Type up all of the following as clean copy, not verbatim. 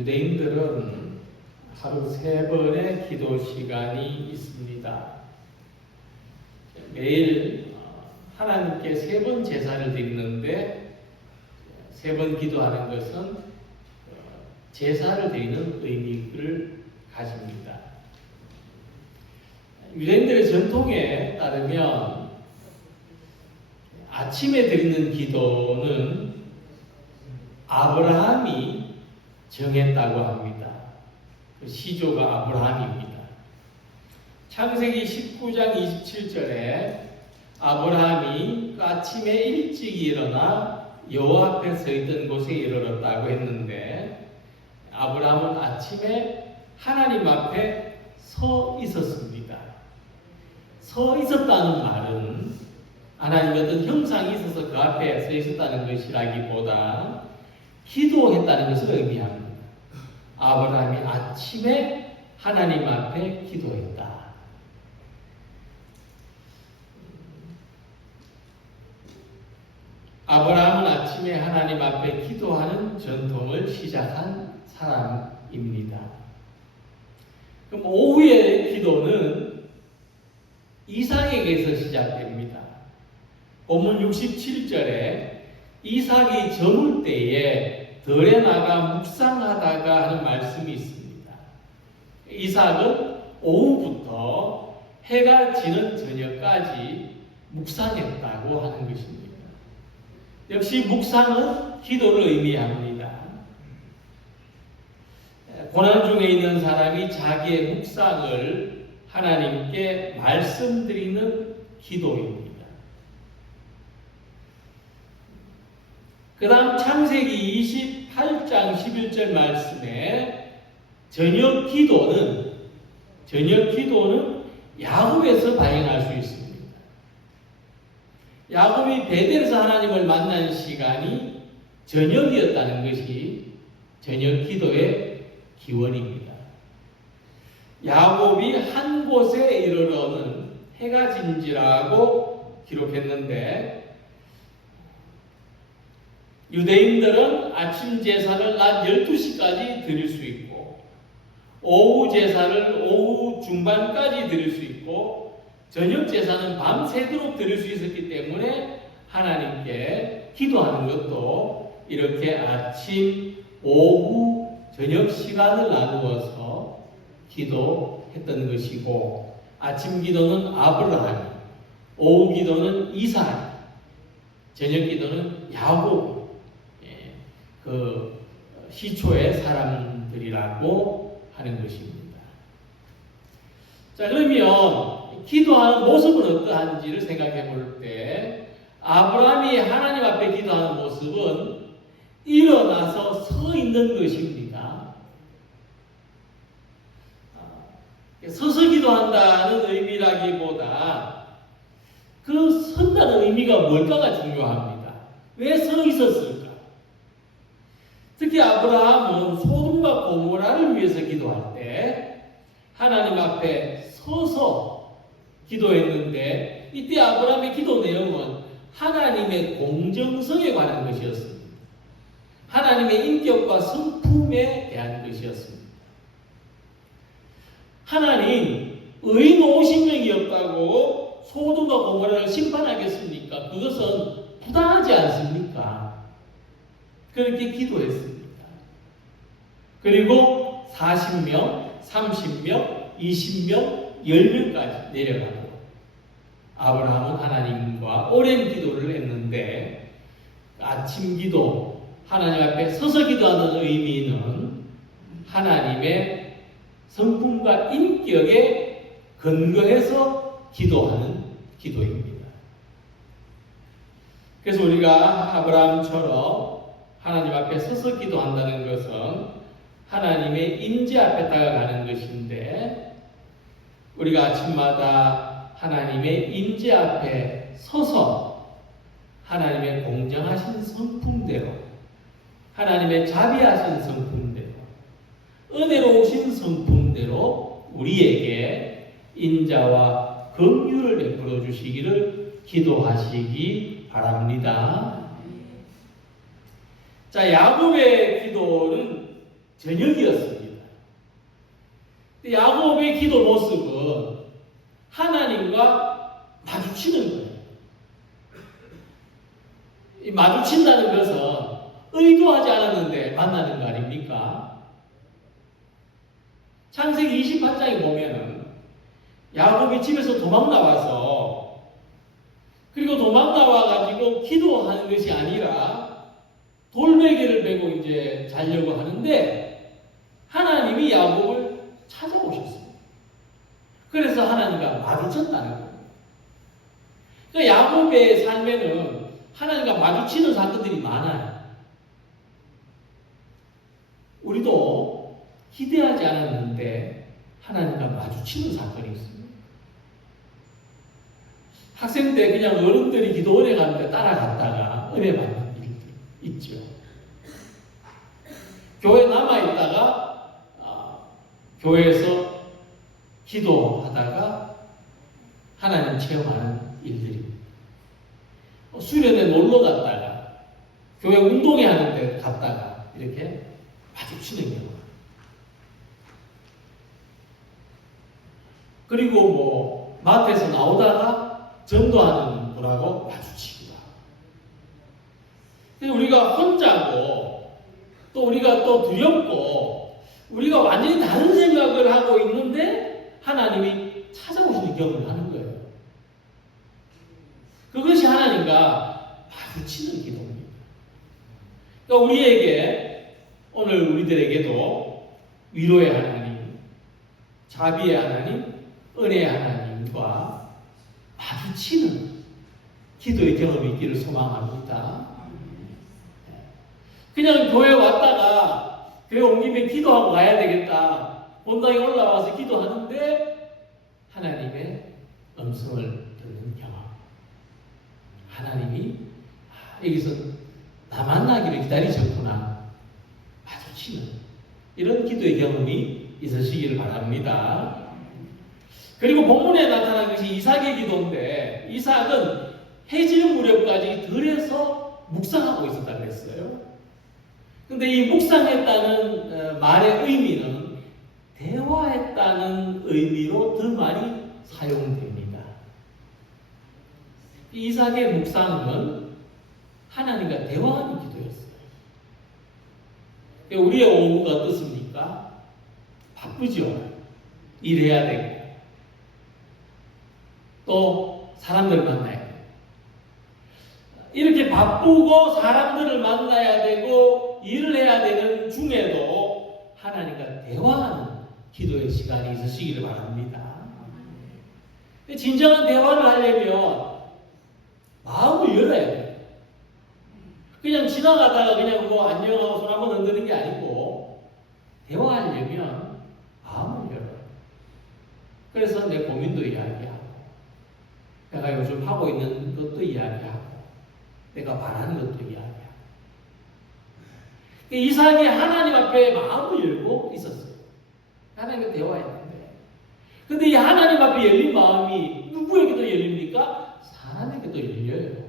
유대인들은 하루 3번의 기도 시간이 있습니다. 매일 하나님께 3번 제사를 드리는데 3번 기도하는 것은 제사를 드리는 의미를 가집니다. 유대인들의 전통에 따르면 아침에 드리는 기도는 아브라함이 정했다고 합니다. 그 시조가 아브라함입니다. 창세기 19장 27절에 아브라함이 아침에 일찍 일어나 여호와 앞에 서 있던 곳에 이르렀다고 했는데, 아브라함은 아침에 하나님 앞에 서 있었습니다. 서 있었다는 말은 하나님의 어떤 형상이 있어서 그 앞에 서 있었다는 것이라기보다 기도했다는 것을 의미합니다. 아브라함이 아침에 하나님 앞에 기도했다. 아브라함은 아침에 하나님 앞에 기도하는 전통을 시작한 사람입니다. 그럼 오후의 기도는 이삭에게서 시작됩니다. 본문 67절에 이삭이 저물 때에 들에 나가 묵상하다가 하는 말씀이 있습니다. 이삭은 오후부터 해가 지는 저녁까지 묵상했다고 하는 것입니다. 역시 묵상은 기도를 의미합니다. 고난 중에 있는 사람이 자기의 묵상을 하나님께 말씀드리는 기도입니다. 그 다음 창세기 28장 11절 말씀에 저녁 기도는 야곱에서 발견할 수 있습니다. 야곱이 베델에서 하나님을 만난 시간이 저녁이었다는 것이 저녁 기도의 기원입니다. 야곱이 한 곳에 이르러는 해가 진지라고 기록했는데, 유대인들은 아침 제사를 낮 12시까지 드릴 수 있고, 오후 제사를 오후 중반까지 드릴 수 있고, 저녁 제사는 밤새도록 드릴 수 있었기 때문에 하나님께 기도하는 것도 이렇게 아침, 오후, 저녁 시간을 나누어서 기도했던 것이고, 아침 기도는 아브라함, 오후 기도는 이삭, 저녁 기도는 야곱, 그 시초의 사람들이라고 하는 것입니다. 자, 그러면 기도하는 모습은 어떠한지를 생각해 볼 때, 아브라함이 하나님 앞에 기도하는 모습은 일어나서 서 있는 것입니다. 서서 기도한다는 의미라기보다 그 선다는 의미가 뭘까가 중요합니다. 왜 서 있었을까? 특히 아브라함은 소돔과 고모라를 위해서 기도할 때 하나님 앞에 서서 기도했는데, 이때 아브라함의 기도 내용은 하나님의 공정성에 관한 것이었습니다. 하나님의 인격과 성품에 대한 것이었습니다. 하나님, 의인 50명이 없다고 소돔과 고모라를 심판하겠습니까? 그것은 부당하지 않습니까? 그렇게 기도했습니다. 그리고 40명, 30명, 20명, 10명까지 내려가고, 아브라함은 하나님과 오랜 기도를 했는데, 아침 기도, 하나님 앞에 서서 기도하는 의미는 하나님의 성품과 인격에 근거해서 기도하는 기도입니다. 그래서 우리가 아브라함처럼 하나님 앞에 서서 기도한다는 것은 하나님의 임재 앞에 다가가는 것인데, 우리가 아침마다 하나님의 임재 앞에 서서 하나님의 공정하신 성품대로, 하나님의 자비하신 성품대로, 은혜로우신 성품대로 우리에게 인자와 긍휼을 베풀어 주시기를 기도하시기 바랍니다. 자, 야곱의 기도는 저녁이었습니다. 야곱의 기도 모습은 하나님과 마주치는 거예요. 이 마주친다는 것은 의도하지 않았는데 만나는 거 아닙니까? 창세기 28장에 보면은 야곱이 집에서 도망 나와서, 그리고 도망 나와가지고 기도하는 것이 아니라 돌베개를 메고 이제 자려고 하는데 하나님이 야곱을 찾아오셨습니다. 그래서 하나님과 마주쳤다는 거예요. 그러니까 야곱의 삶에는 하나님과 마주치는 사건들이 많아요. 우리도 기대하지 않았는데 하나님과 마주치는 사건이 있습니다. 학생 때 그냥 어른들이 기도원에 가는데 따라갔다가 은혜 받는 일들 있죠. 교회 남아있다가 교회에서 기도하다가 하나님 체험하는 일들이, 수련회 놀러 갔다가 교회 운동회 하는데 갔다가 이렇게 마주치는 경우, 그리고 뭐 마트에서 나오다가 전도하는 분하고 마주치기도 하고, 우리가 혼자고 또 우리가 또 두렵고 우리가 완전히 다른 생각을 하고 있는데 하나님이 찾아오시는 경험을 하는 거예요. 그것이 하나님과 마주치는 기도입니다. 그러니까 우리에게, 오늘 우리들에게도 위로의 하나님, 자비의 하나님, 은혜의 하나님과 마주치는 기도의 경험이 있기를 소망합니다. 그냥 교회 왔다가 교회 온 김에 기도하고 가야 되겠다, 본당에 올라와서 기도하는데 하나님의 음성을 듣는 경험, 하나님이 여기서 나 만나기를 기다리셨구나, 마주치는 이런 기도의 경험이 있으시기를 바랍니다. 그리고 본문에 나타난 것이 이삭의 기도인데, 이삭은 해질 무렵까지 들에서 묵상하고 있었다 그랬어요. 근데 이 묵상했다는 말의 의미는 대화했다는 의미로 더 많이 사용됩니다. 이삭의 묵상은 하나님과 대화하는 기도였어요. 우리의 오후가 어떻습니까? 바쁘죠. 일해야 되고 또 사람들 만나야 되고, 이렇게 바쁘고 사람들을 만나야 되고 일을 해야 되는 중에도 하나님과 대화하는 기도의 시간이 있으시기를 바랍니다. 진정한 대화를 하려면 마음을 열어야 돼요. 그냥 지나가다가 그냥 뭐 안녕하고 손 한번 흔드는 게 아니고, 대화하려면 마음을 열어요. 그래서 내 고민도 이야기하고, 내가 요즘 하고 있는 것도 이야기하고, 내가 바라는 것도 이야기하고. 이삭이 하나님 앞에 마음을 열고 있었어요. 하나님과 대화했는데, 근데 이 하나님 앞에 열린 마음이 누구에게도 열립니까? 사람에게도 열려요.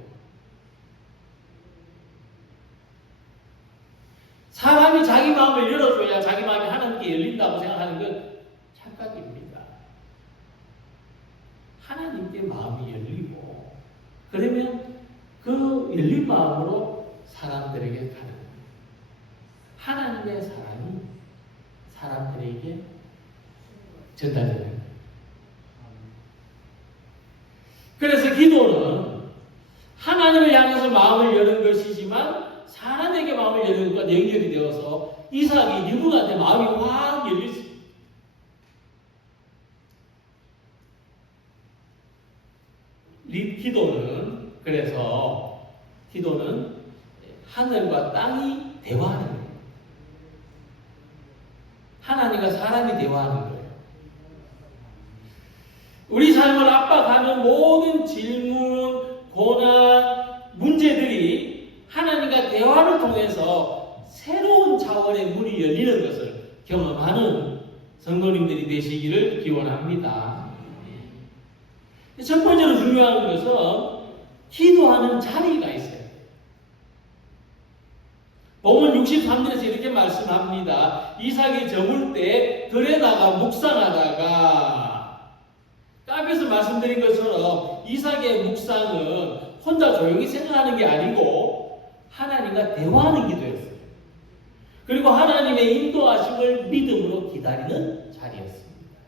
사람이 자기 마음을 열어줘야 자기 마음이 하나님께 열린다고 생각하는 건 착각입니다. 하나님께 마음이 열리고, 그러면 그 열린 마음으로 사람들에게 가는 거예요. 하나님의 사랑이 사람들에게 전달되는 거예요. 그래서 기도는 하나님을 향해서 마음을 여는 것이지만 사람에게 마음을 여는 것과 연결이 되어서 이삭이 누구한테 마음이 확 열릴 수 있습니다. 기도는, 그래서 기도는 하늘과 땅이 대화하는 거예요. 하나님과 사람이 대화하는 거예요. 우리 삶을 압박하는 모든 질문, 고난, 문제들이 하나님과 대화를 통해서 새로운 차원의 문이 열리는 것을 경험하는 성도님들이 되시기를 기원합니다. 첫 번째로 중요한 것은 기도하는 자리가 있어요. 본문 63절에서 이렇게 말씀합니다. 이삭이 저물 때 들에 나가 묵상하다가, 앞에서 말씀드린 것처럼 이삭의 묵상은 혼자 조용히 생각하는 게 아니고 하나님과 대화하는 기도였어요. 그리고 하나님의 인도하심을 믿음으로 기다리는 자리였습니다.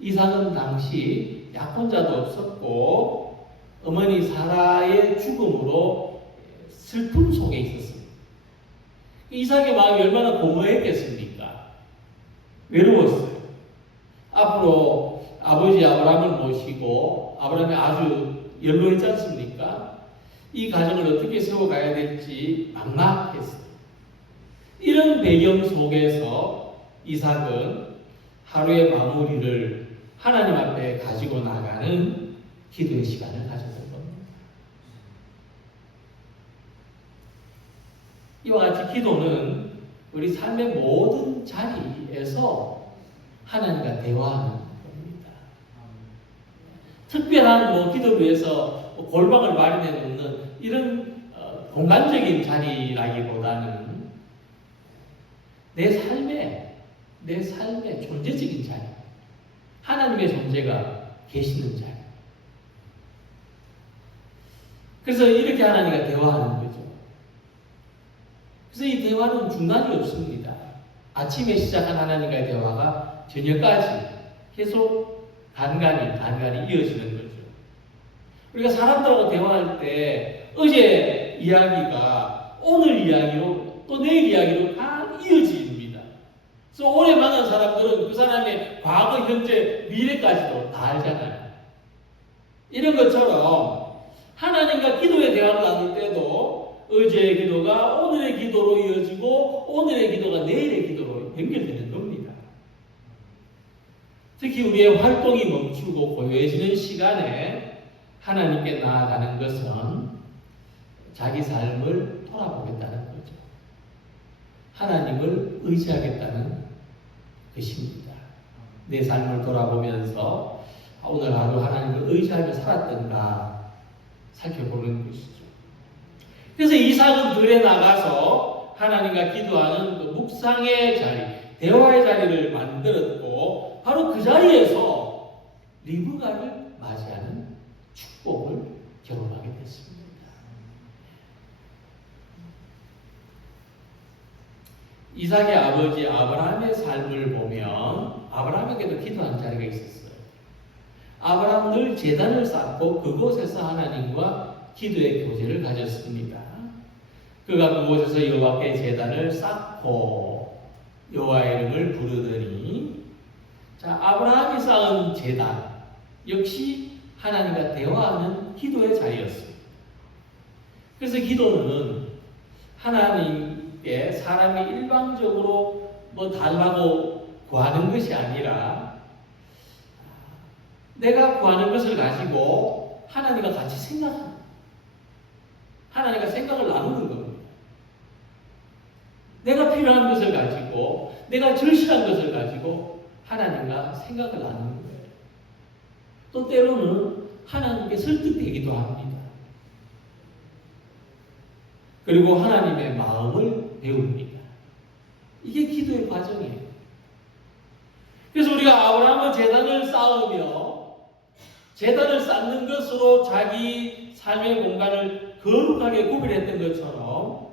이삭은 당시 약혼자도 없었고 어머니 사라의 죽음으로 슬픔 속에 있었습니다. 이삭의 마음이 얼마나 공허했겠습니까? 외로웠어요. 앞으로 아버지 아브라함을 모시고, 아브라함이 아주 연로했지 않습니까? 이 가정을 어떻게 세워가야 될지 막막했어요. 이런 배경 속에서 이삭은 하루의 마무리를 하나님 앞에 가지고 나가는 기도의 시간을 가졌던 겁니다. 이와 같이 기도는 우리 삶의 모든 자리에서 하나님과 대화하는 겁니다. 특별한 기도를 위해서 골방을 마련해 놓는 이런 공간적인 자리라기보다는 내 삶의 존재적인 자리, 하나님의 존재가 계시는 자리. 그래서 이렇게 하나님과 대화하는 거죠. 그래서 이 대화는 중단이 없습니다. 아침에 시작한 하나님과의 대화가 저녁까지 계속 간간히 이어지는 거죠. 우리가 사람들하고 대화할 때 어제 이야기가 오늘 이야기로 또 내일 이야기로 다 이어집니다. 그래서 오래 만난 사람들은 그 사람의 과거, 현재, 미래까지도 다 알잖아요. 이런 것처럼 하나님과 기도의 대화를 나눌 때도 어제의 기도가 오늘의 기도로 이어지고 오늘의 기도가 내일의 기도로 연결되는 겁니다. 특히 우리의 활동이 멈추고 고요해지는 시간에 하나님께 나아가는 것은 자기 삶을 돌아보겠다는 거죠. 하나님을 의지하겠다는 것입니다. 내 삶을 돌아보면서 오늘 하루 하나님을 의지하며 살았던가 살펴보는 것이죠. 그래서 이삭은 들에 나가서 하나님과 기도하는 그 묵상의 자리, 대화의 자리를 만들었고 바로 그 자리에서 리브가를 맞이하는 축복을 경험하게 됐습니다. 이삭의 아버지 아브라함의 삶을 보면 아브라함에게도 기도하는 자리가 있었어요. 아브라함은 늘 제단을 쌓고 그곳에서 하나님과 기도의 교제를 가졌습니다. 그가 그곳에서 여호와께 제단을 쌓고 여호와의 이름을 부르더니, 자, 아브라함이 쌓은 제단 역시 하나님과 대화하는 기도의 자리였습니다. 그래서 기도는 하나님께 사람이 일방적으로 달라고 구하는 것이 아니라 내가 구하는 것을 가지고 하나님과 같이 생각하는, 하나님과 생각을 나누는 겁니다. 내가 필요한 것을 가지고, 내가 절실한 것을 가지고 하나님과 생각을 나누는 거예요. 또 때로는 하나님께 설득되기도 합니다. 그리고 하나님의 마음을 배웁니다. 이게 기도의 과정이에요. 그래서 우리가 아브라함은 제단을 쌓으며 제단을 쌓는 것으로 자기 삶의 공간을 거룩하게 구별했던 것처럼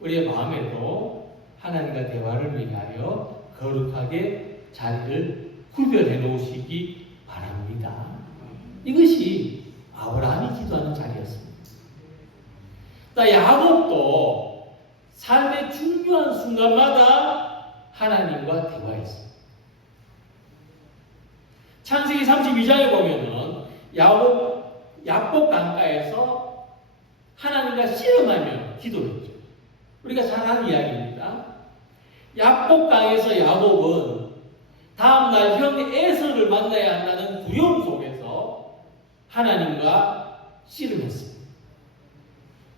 우리의 마음에도 하나님과 대화를 위하여 거룩하게 자리를 구별해 놓으시기 바랍니다. 이것이 아브라함이 기도하는 자리였습니다. 야곱도 삶의 중요한 순간마다 하나님과 대화했습니다. 창세기 32장에 보면은 야곱 강가에서 하나님과 씨름하며 기도했죠. 우리가 잘 아는 이야기입니다. 야곱강에서 야곱은 다음날 형 에서를 만나야 한다는 두려움 속에서 하나님과 씨름했습니다.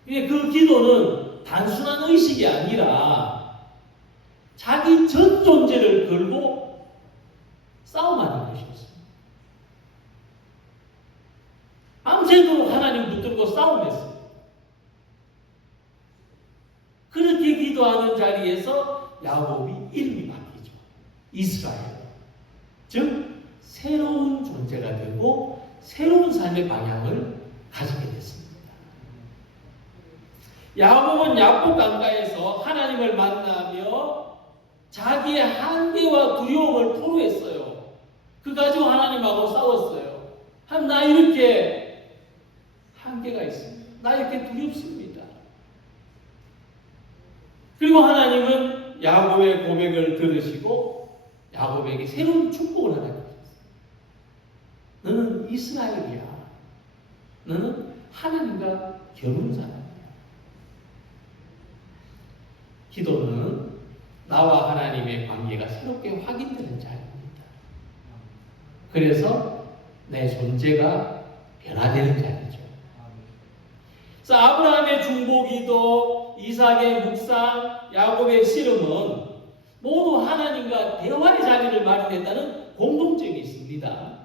그 기도는 단순한 의식이 아니라 자기 전 존재를 걸고 싸움하는 것이었습니다. 밤새도록 하나님 붙들고 싸움했습니다. 기도하는 자리에서 야곱이 이름이 바뀌죠. 이스라엘. 즉 새로운 존재가 되고 새로운 삶의 방향을 가지게 됐습니다. 야곱은 야곱 강가에서 하나님을 만나며 자기의 한계와 두려움을 토로했어요. 그 가지고 하나님하고 싸웠어요. 나 이렇게 한계가 있습니다. 나 이렇게 두렵습니다. 그리고 하나님은 야곱의 고백을 들으시고 야곱에게 새로운 축복을 하나 주셨어요. 너는 이스라엘이야. 너는 하나님과 결혼 사람이야. 기도는 나와 하나님의 관계가 새롭게 확인되는 자리입니다. 그래서 내 존재가 변화되는 자리죠. 그래서 아브라함의 중보기도, 이삭의 묵상, 야곱의 씨름은 모두 하나님과 대화의 자리를 마련했다는 공통점이 있습니다.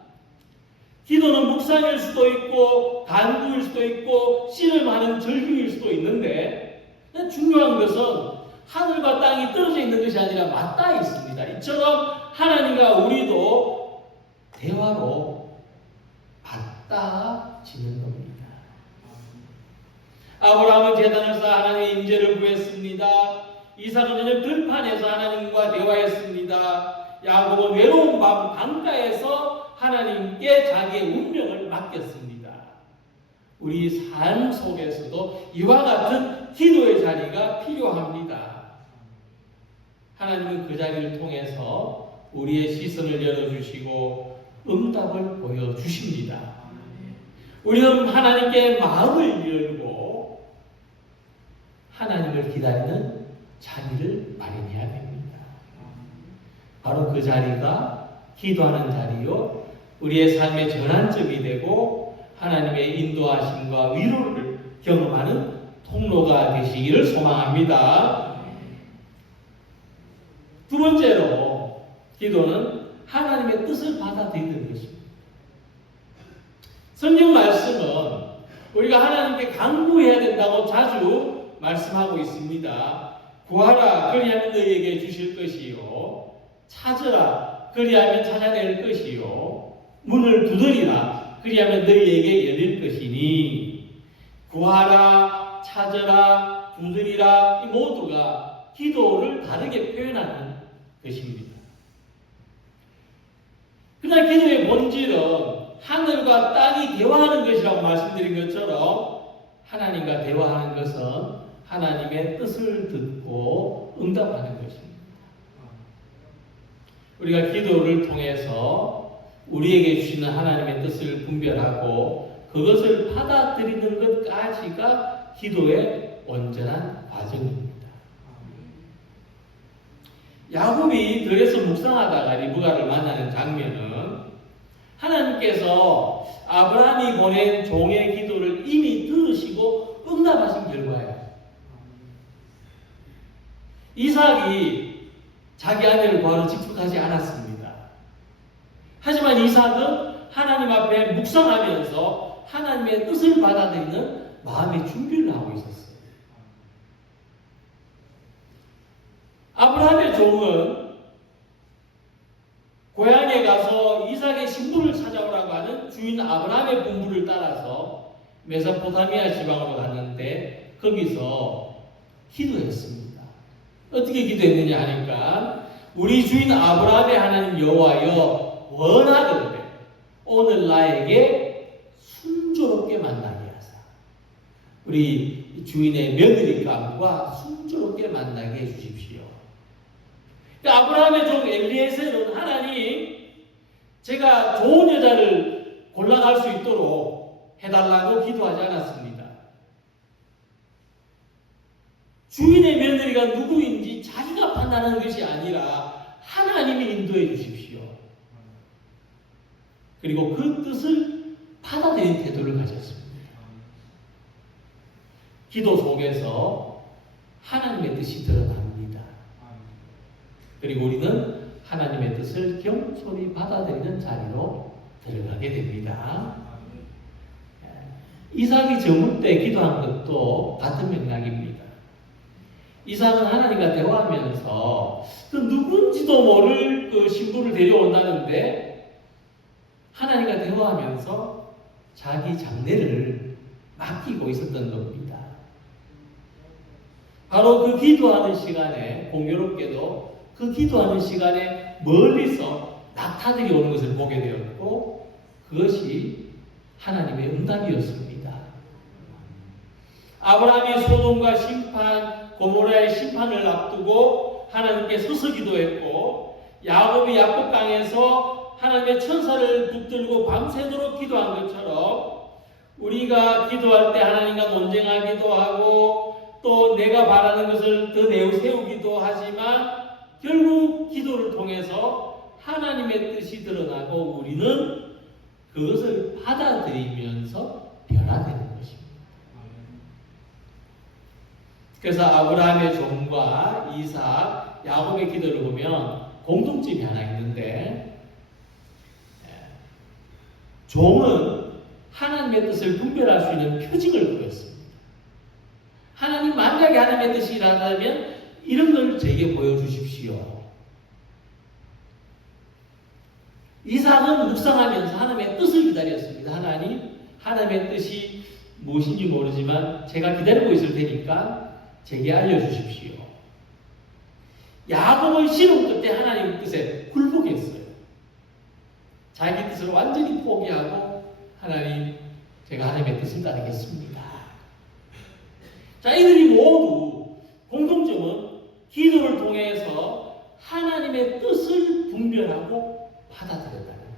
기도는 묵상일 수도 있고 간구일 수도 있고 씨름하는 절규일 수도 있는데 중요한 것은 하늘과 땅이 떨어져 있는 것이 아니라 맞닿아 있습니다. 이처럼 하나님과 우리도 대화로 맞닿아지는 겁니다. 아브라함은 제단을 쌓아 하나님의 임재를 구했습니다. 이삭은 전혀 들판에서 하나님과 대화했습니다. 야곱은 외로운 밤 강가에서 하나님께 자기의 운명을 맡겼습니다. 우리 삶 속에서도 이와 같은 기도의 자리가 필요합니다. 하나님은 그 자리를 통해서 우리의 시선을 열어주시고 응답을 보여주십니다. 우리는 하나님께 마음을 열고 하나님을 기다리는 자리를 마련해야 됩니다. 바로 그 자리가 기도하는 자리요, 우리의 삶의 전환점이 되고 하나님의 인도하심과 위로를 경험하는 통로가 되시기를 소망합니다. 두 번째로 기도는 하나님의 뜻을 받아들이는 것입니다. 성경 말씀은 우리가 하나님께 간구해야 된다고 자주 말씀하고 있습니다. 구하라 그리하면 너희에게 주실 것이요, 찾으라 그리하면 찾아낼 것이요, 문을 두드리라 그리하면 너희에게 열릴 것이니. 구하라, 찾으라, 두드리라 이 모두가 기도를 다르게 표현하는 것입니다. 그러나 기도의 본질은 하늘과 땅이 대화하는 것이라고 말씀드린 것처럼 하나님과 대화하는 것은 하나님의 뜻을 듣고 응답하는 것입니다. 우리가 기도를 통해서 우리에게 주시는 하나님의 뜻을 분별하고 그것을 받아들이는 것까지가 기도의 온전한 과정입니다. 야곱이 들에서 묵상하다가 리브가를 만나는 장면은 하나님께서 아브라함이 보낸 종의 기도를 이미 들으시고 응답하신 결과예요. 이삭이 자기 아내를 구하러 직접 가지 않았습니다. 하지만 이삭은 하나님 앞에 묵상하면서 하나님의 뜻을 받아들이는 마음의 준비를 하고 있었어요. 아브라함의 종은 고향에 가서 이삭의 신부를 찾아오라고 하는 주인 아브라함의 분부를 따라서 메소포타미아 지방으로 갔는데 거기서 기도했습니다. 어떻게 기도했느냐 하니까 우리 주인 아브라함의 하나님 여호와여 원하건대 오늘 나에게 순조롭게 만나게 하사. 우리 주인의 며느리감과 순조롭게 만나게 해주십시오. 아브라함의 종 엘리에셀은 하나님 제가 좋은 여자를 골라갈 수 있도록 해달라고 기도하지 않았습니다. 주인의 며느리가 누구인지 자기가 판단하는 것이 아니라 하나님이 인도해 주십시오. 그리고 그 뜻을 받아들이는 태도를 가졌습니다. 기도 속에서 하나님의 뜻이 드러납니다. 그리고 우리는 하나님의 뜻을 겸손히 받아들이는 자리로 들어가게 됩니다. 이삭이 저물 때 기도한 것도 같은 맥락입니다. 이삭은 하나님과 대화하면서 그 누군지도 모를 그 신부를 데려온다는데 하나님과 대화하면서 자기 장래를 맡기고 있었던 겁니다. 바로 그 기도하는 시간에 공교롭게도 그 기도하는 시간에 멀리서 낙타들이 오는 것을 보게 되었고 그것이 하나님의 응답이었습니다. 아브라함이 소돔과 심판, 고모라의 심판을 앞두고 하나님께 서서 기도했고 야곱이 야복강에서 하나님의 천사를 붙들고 밤새도록 기도한 것처럼 우리가 기도할 때 하나님과 논쟁하기도 하고 또 내가 바라는 것을 더 내세우기도 하지만 결국 기도를 통해서 하나님의 뜻이 드러나고 우리는 그것을 받아들이면서 변화되는 것입니다. 그래서 아브라함의 종과 이삭, 야곱의 기도를 보면 공통점이 하나 있는데 종은 하나님의 뜻을 분별할 수 있는 표징을 보였습니다. 하나님 만약에 하나님의 뜻이 일어나면 이런 걸 제게 보여주십시오. 이삭은 묵상하면서 하나님의 뜻을 기다렸습니다. 하나님의 뜻이 무엇인지 모르지만 제가 기다리고 있을 테니까 제게 알려주십시오. 야곱은 신혼 끝에 하나님의 뜻에 굴복했어요. 자기 뜻을 완전히 포기하고 하나님, 제가 하나님의 뜻을 따르겠습니다. 자, 이들이 모두 공통점은 기도를 통해서 하나님의 뜻을 분별하고 받아들였다는 겁니다.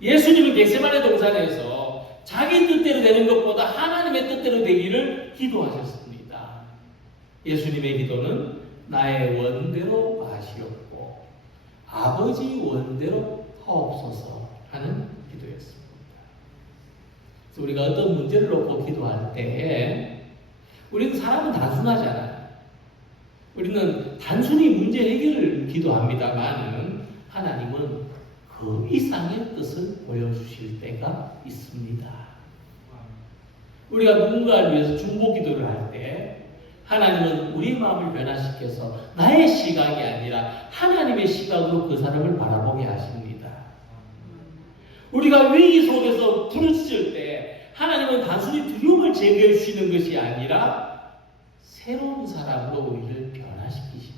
예수님은 겟세마네 동산에서 자기 뜻대로 되는 것보다 하나님의 뜻대로 되기를 기도하셨습니다. 예수님의 기도는 나의 원대로 마시옵고 아버지 원대로 하옵소서 하는 기도였습니다. 그래서 우리가 어떤 문제를 놓고 기도할 때 우리는 사람은 단순하잖아요. 우리는 단순히 문제 해결을 기도합니다만 하나님은 그 이상의 뜻을 보여주실 때가 있습니다. 우리가 누군가를 위해서 중보 기도를 할 때 하나님은 우리 마음을 변화시켜서 나의 시각이 아니라 하나님의 시각으로 그 사람을 바라보게 하십니다. 우리가 위기 속에서 부르짖을 때 하나님은 단순히 두려움을 제거해 주시는 것이 아니라 새로운 사람으로 우리를 변화시키십니다.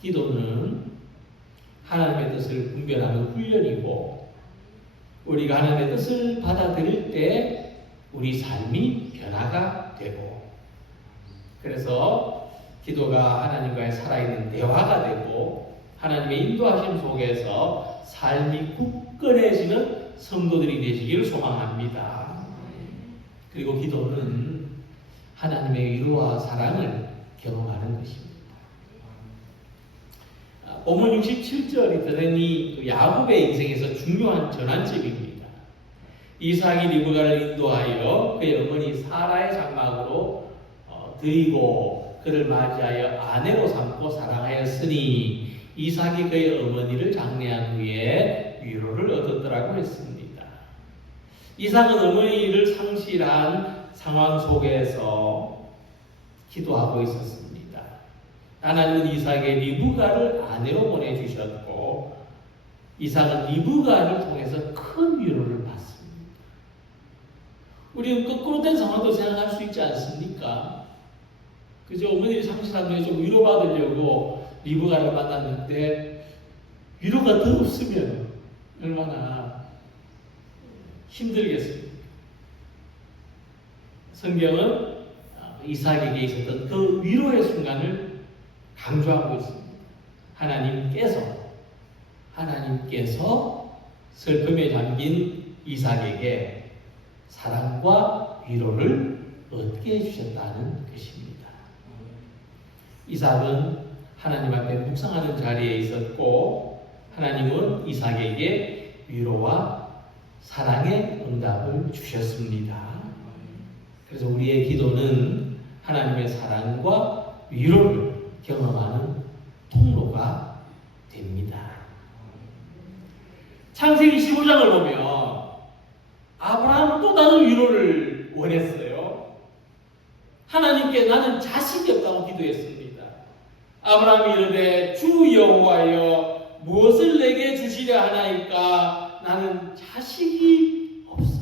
기도는 하나님의 뜻을 분별하는 훈련이고 우리가 하나님의 뜻을 받아들일 때 우리 삶이 변화가 되고 그래서 기도가 하나님과의 살아있는 대화가 되고 하나님의 인도하심 속에서 삶이 굳건해지는 성도들이 되시기를 소망합니다. 그리고 기도는 하나님의 위로와 사랑을 경험하는 것입니다. 본문 67절이 대단히 야곱의 인생에서 중요한 전환점입니다. 이삭이 리브가를 인도하여 그의 어머니 사라의 장막으로 드리고 그를 맞이하여 아내로 삼고 사랑하였으니 이삭이 그의 어머니를 장례한 후에 위로를 얻었더라고 했습니다. 이삭은 어머니를 상실한 상황 속에서 기도하고 있었습니다. 하나님은 이삭에게 리브가를 아내로 보내주셨고 이삭은 리브가를 통해서 큰 위로를 받습니다. 우리는 거꾸로 된 상황도 생각할 수 있지 않습니까? 그저 어머니를 상실한 후에 좀 위로받으려고 리브가를 만났는데 위로가 더 없으면 얼마나 힘들겠습니까? 성경은 이삭에게 있었던 그 위로의 순간을 강조하고 있습니다. 하나님께서 슬픔에 잠긴 이삭에게 사랑과 위로를 얻게 해주셨다는 것입니다. 이삭은 하나님 앞에 묵상하는 자리에 있었고 하나님은 이삭에게 위로와 사랑의 응답을 주셨습니다. 그래서 우리의 기도는 하나님의 사랑과 위로를 경험하는 통로가 됩니다. 창세기 15장을 보면 아브라함은 또 다른 위로를 원했어요. 하나님께 나는 자식이 없다고 기도했습니다. 아브라함이 이르되 주 여호와여 무엇을 내게 주시려 하나이까 나는 자식이 없사.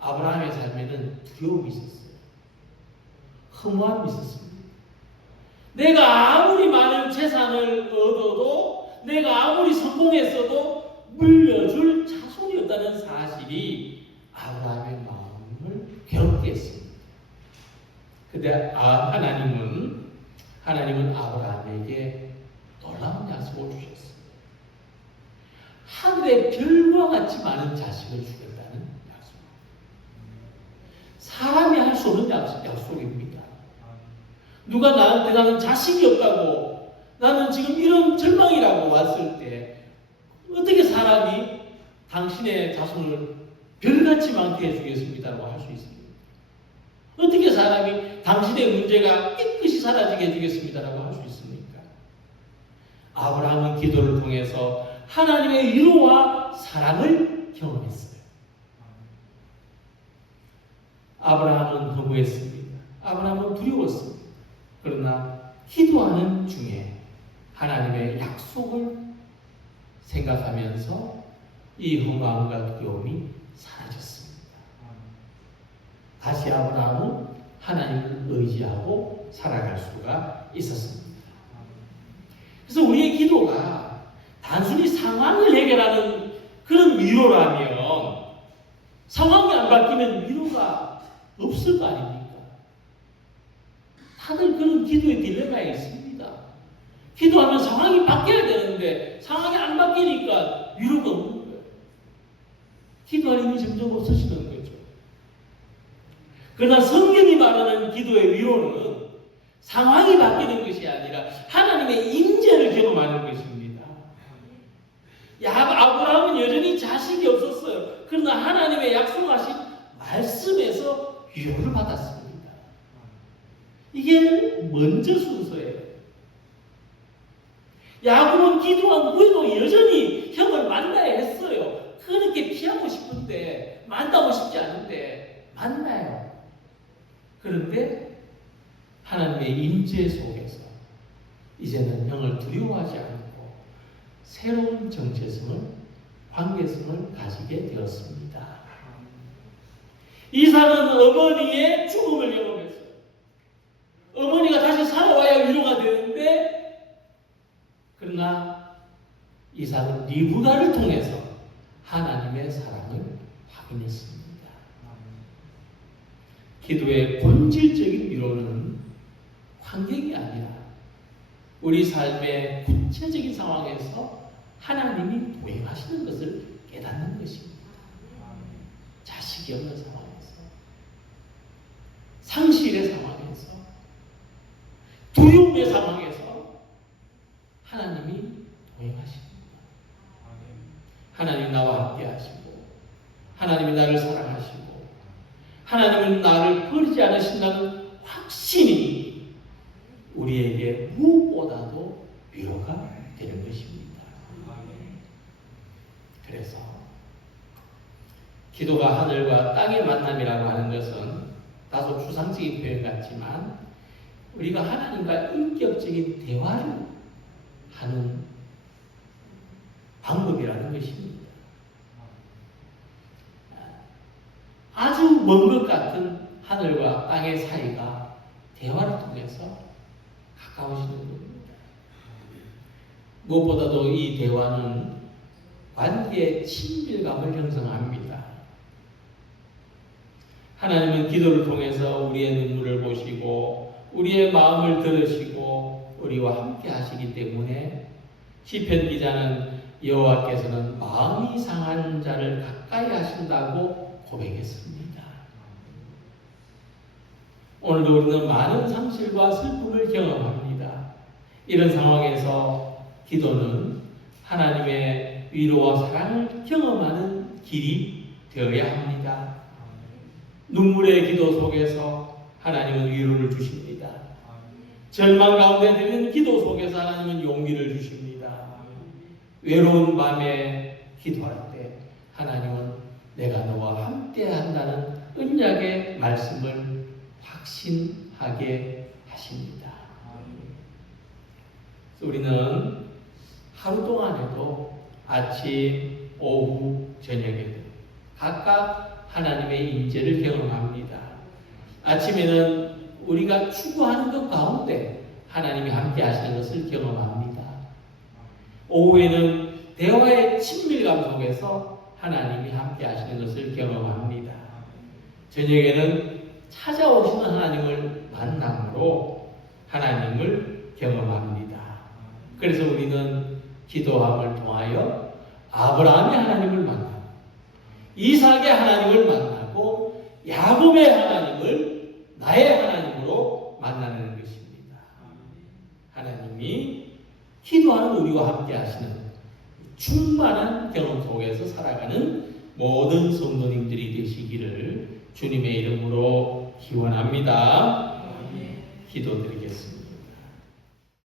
아브라함의 삶에는 두려움이 있었어요. 허무함이 있었습니다. 내가 아무리 많은 재산을 얻어도 내가 아무리 성공했어도 물려줄 자손이 없다는 사실이 아브라함의 마음을 괴롭게 했습니다. 그런데 하나님은 아브라함에게 놀라운 약속을 주셨습니다. 하늘의 별과 같이 많은 자식을 주겠다는 약속입니다. 사람이 할 수 없는 약속입니다. 누가 나한테 나는 자식이 없다고 나는 지금 이런 절망이라고 왔을 때 어떻게 사람이 당신의 자손을 별같이 많게 해주겠습니다라고 할 수 있습니까? 어떻게 사람이 당신의 문제가 깨끗이 사라지게 해주겠습니다라고 할 수 있습니까? 아브라함은 기도를 통해서 하나님의 위로와 사랑을 경험했어요. 아브라함은 허무했습니다. 아브라함은 두려웠습니다. 그러나 기도하는 중에 하나님의 약속을 생각하면서 이 허무함과 두려움이 사라졌습니다. 다시 아브라함은 하나님을 의지하고 살아갈 수가 있었습니다. 그래서 우리의 기도가 단순히 상황을 해결하는 그런 위로라면 상황이 안 바뀌면 위로가 없을 거 아닙니까? 다들 그런 기도의 딜레마에 있습니다. 기도하면 상황이 바뀌어야 되는데 상황이 안 바뀌니까 위로가 없는 거예요. 기도할 힘이 점점 없어지는 거죠. 그러나 성경이 말하는 기도의 위로는 상황이 바뀌는 것이 아니라 하나님의 임재를 경험하는 것입니다. 아브라함은 여전히 자식이 없었어요. 그러나 하나님의 약속하신 말씀에서 위로를 받았습니다. 이게 먼저 순서예요. 야곱은 기도한 후에도 여전히 형을 만나야 했어요. 그렇게 피하고 싶은데 만나고 싶지 않은데 만나요. 그런데 하나님의 임재 속에서 이제는 형을 두려워하지 않고 새로운 정체성을 관계성을 가지게 되었습니다. 이삭은 어머니의 죽음을 경험했어요. 어머니가 다시 살아와야 위로가 되는데 그러나 이삭은 리브가를 통해서 하나님의 사랑을 확인했습니다. 기도의 본질적인 위로는 환경이 아니라 우리 삶의 구체적인 상황에서 하나님이 도행하시는 것을 깨닫는 것입니다. 자식이 없는 상황에서, 상실의 상황에서, 두려움의 상황에서 하나님이 도행하십니다. 하나님 나와 함께 하시고 하나님이 나를 사랑하시고 하나님은 나를 버리지 않으신다는 확신이 우리에게 무엇보다도 위로가 되는 것입니다. 그래서 기도가 하늘과 땅의 만남이라고 하는 것은 다소 추상적인 표현 같지만 우리가 하나님과 인격적인 대화를 하는 방법이라는 것입니다. 아주 먼 것 같은 하늘과 땅의 사이가 대화를 통해서 가까워지는 겁니다. 무엇보다도 이 대화는 관계의 친밀감을 형성합니다. 하나님은 기도를 통해서 우리의 눈물을 보시고 우리의 마음을 들으시고 우리와 함께 하시기 때문에 시편 기자는 여호와께서는 마음이 상한 자를 가까이 하신다고 고백했습니다. 오늘도 우리는 많은 상실과 슬픔을 경험합니다. 이런 상황에서 기도는 하나님의 위로와 사랑을 경험하는 길이 되어야 합니다. 눈물의 기도 속에서 하나님은 위로를 주십니다. 절망 가운데 드는 기도 속에서 하나님은 용기를 주십니다. 외로운 밤에 기도할 때 하나님은 내가 너와 함께 한다는 언약의 말씀을 확신하게 하십니다. 우리는 하루 동안에도 아침, 오후, 저녁에도 각각 하나님의 임재를 경험합니다. 아침에는 우리가 추구하는 것 가운데 하나님이 함께 하시는 것을 경험합니다. 오후에는 대화의 친밀감 속에서 하나님이 함께 하시는 것을 경험합니다. 저녁에는 찾아오시는 하나님을 만남으로 하나님을 경험합니다. 그래서 우리는 기도함을 통하여 아브라함의 하나님을 만나고 이삭의 하나님을 만나고 야곱의 하나님을 나의 하나님으로 만나는 것입니다. 하나님이 기도하는 우리와 함께 하시는 충만한 경험 속에서 살아가는 모든 성도님들이 되시기를 주님의 이름으로 기원합니다. 기도드리겠습니다.